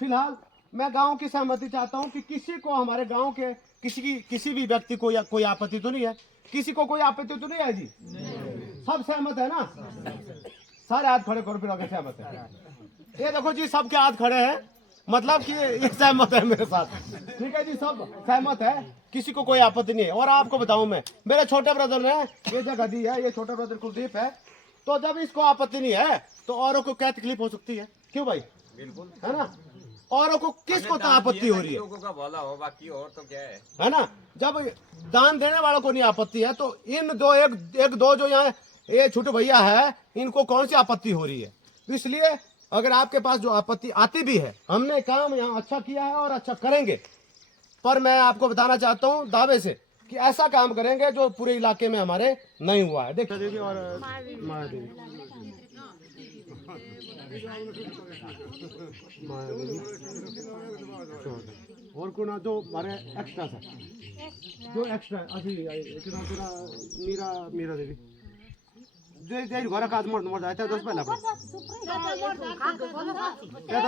फिलहाल मैं गांव की सहमति चाहता हूं कि किसी को हमारे गांव के किसी भी व्यक्ति को या कोई आपत्ति तो नहीं है, किसी को कोई आपत्ति तो नहीं है जी? सब सहमत है ना? सारे हाथ खड़े करो फिर अगर सहमत है। ये देखो जी सबके हाथ खड़े हैं, मतलब कि ये सहमत है मेरे साथ। ठीक है जी, सब सहमत है, किसी को कोई आपत्ति नहीं है। और आपको बताऊं मैं, मेरे छोटे ब्रदर ने ये जगह दी है, ये छोटा ब्रदर कुलदीप है, तो जब इसको आपत्ति नहीं है तो औरों को क्या तकलीफ हो सकती है? क्यों भाई? बिल्कुल है ना। औरों को किसको तो आपत्ति हो रही है? लोगों का भला हो, बाकी और तो क्या है ना। जब दान देने वालों को नहीं आपत्ति है तो इन दो एक दो जो यहाँ ये छोटे भैया है, इनको कौन सी आपत्ति हो रही है? तो इसलिए अगर आपके पास जो आपत्ति आती भी है, हमने काम यहाँ अच्छा किया है और अच्छा करेंगे, पर मैं आपको बताना चाहता हूँ दावे से कि ऐसा काम करेंगे जो पूरे इलाके में हमारे नहीं हुआ है। देख देवी और महादेवी और को ना जो हमारे एक्स्ट्रा था, जो एक्स्ट्रा मीरा देवी जो घर का मर्द मर जाता है 10 पहला 10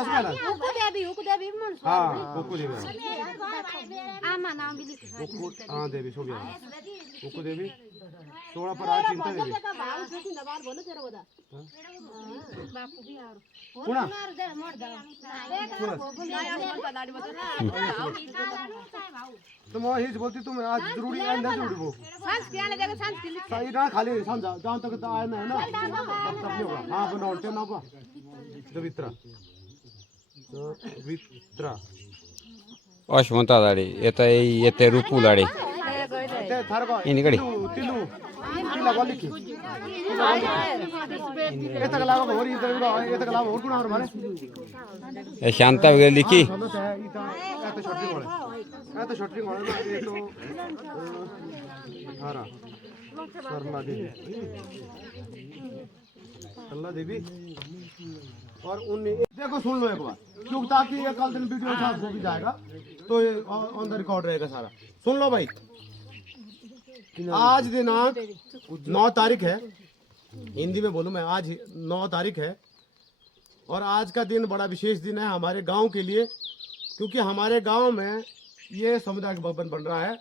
पहला हाँ कोको देवी हाँ देवी सो गया कोको देवी थोड़ा पर आज चिंता देवी पुणा तुम हिज बोलती तुम आज जरूरी है ना जरूरी वो सही ना खाली समझा जहाँ तक तो आए है ना तब नहीं होगा। हाँ बनाओ ना होगा पवित्रा अश्वंता दाड़ी ये ते रूपू दाड़ी इन गड़ी तिलू लगा लिखी ये तक लाभ हो रही है, ये तक लाभ और गुना और मारे ये शांता वगैरह लिखी तो शॉर्टिंग वाला ना ये तो 18 सरला देवी और 19 देखो सुन लो एक बार, क्योंकि ताकि ये कल दिन वीडियो साथ हो भी जाएगा तो ये ऑन द रिकॉर्ड रहेगा सारा। सुन लो भाई, आज दिनांक 9 तारीख है, हिंदी में बोलूं मैं, आज 9 तारीख है और आज का दिन बड़ा विशेष दिन है हमारे गांव के लिए, क्योंकि हमारे गांव में ये सामुदायिक भवन बन रहा है।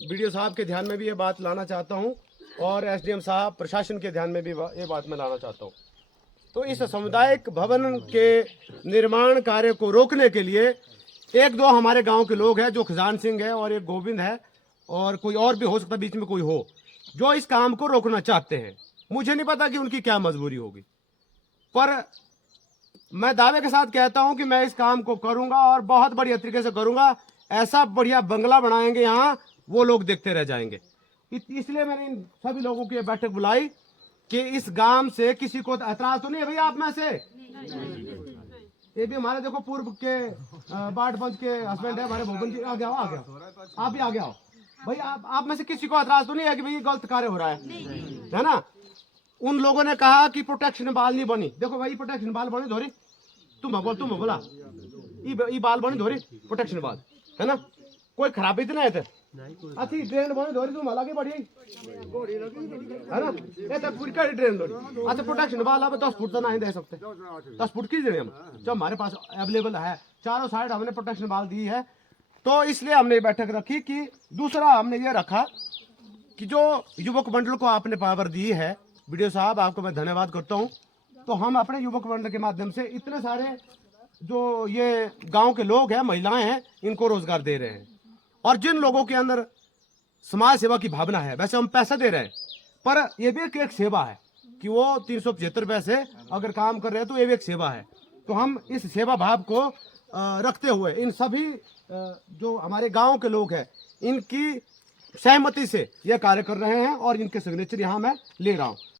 वीडियो साहब के ध्यान में भी ये बात लाना चाहता हूं और एसडीएम साहब प्रशासन के ध्यान में भी ये बात मैं लाना चाहता हूं। तो इस सामुदायिक भवन के निर्माण कार्य को रोकने के लिए एक दो हमारे गांव के लोग हैं, जो खजान सिंह है और एक गोविंद है और कोई और भी हो सकता है, बीच में कोई हो, जो इस काम को रोकना चाहते हैं। मुझे नहीं पता कि उनकी क्या मजबूरी होगी, पर मैं दावे के साथ कहता हूं कि मैं इस काम को करूंगा और बहुत बढ़िया तरीके से करूंगा। ऐसा बढ़िया बंगला बनाएंगे यहाँ, वो लोग देखते रह जाएंगे। इसलिए मैंने इन सभी लोगों की बैठक बुलाई कि इस गांव से किसी को एतराज तो नहीं है भैया आप में से? ये भी हमारे देखो पूर्व के बाट पंच के हस्बैंड है हमारे भोपन जी, आ गया आप भी आ गया भाई। आप में से किसी को एतराज तो नहीं है कि भाई गलत कार्य हो रहा है ना? उन लोगों ने कहा कि प्रोटेक्शन बाल नहीं बनी, देखो भाई प्रोटेक्शन बाल बनी धोरी, तुम बोला ये बाल बनी धोरी प्रोटेक्शन बाल है ना, कोई खराबी तो नहीं है अच्छी ड्रेन बनी धोरी तुम हालांकि बढ़िया है ना, ये तो पूरी कड़ी ड्रेन धोरी। अच्छा प्रोटेक्शन बाल अब 10 फुट तो नहीं दे सकते, 10 फुट की देने हम, जो हमारे पास अवेलेबल है चारों साइड हमने प्रोटेक्शन बाल दी है। तो इसलिए हमने ये बैठक रखी कि दूसरा हमने ये रखा कि जो युवक मंडल को आपने पावर दी है, वीडियो साहब आपको मैं धन्यवाद करता हूँ, तो हम अपने युवक मंडल के माध्यम से इतने सारे जो ये गांव के लोग हैं, महिलाएं हैं, इनको रोजगार दे रहे हैं। और जिन लोगों के अंदर समाज सेवा की भावना है, वैसे हम पैसा दे रहे हैं, पर ये भी एक सेवा है कि वो 375 पैसे अगर काम कर रहे हैं तो ये भी एक सेवा है। तो हम इस सेवा भाव को रखते हुए इन सभी जो हमारे गांव के लोग हैं, इनकी सहमति से यह कार्य कर रहे हैं और इनके सिग्नेचर यहाँ मैं ले रहा हूँ।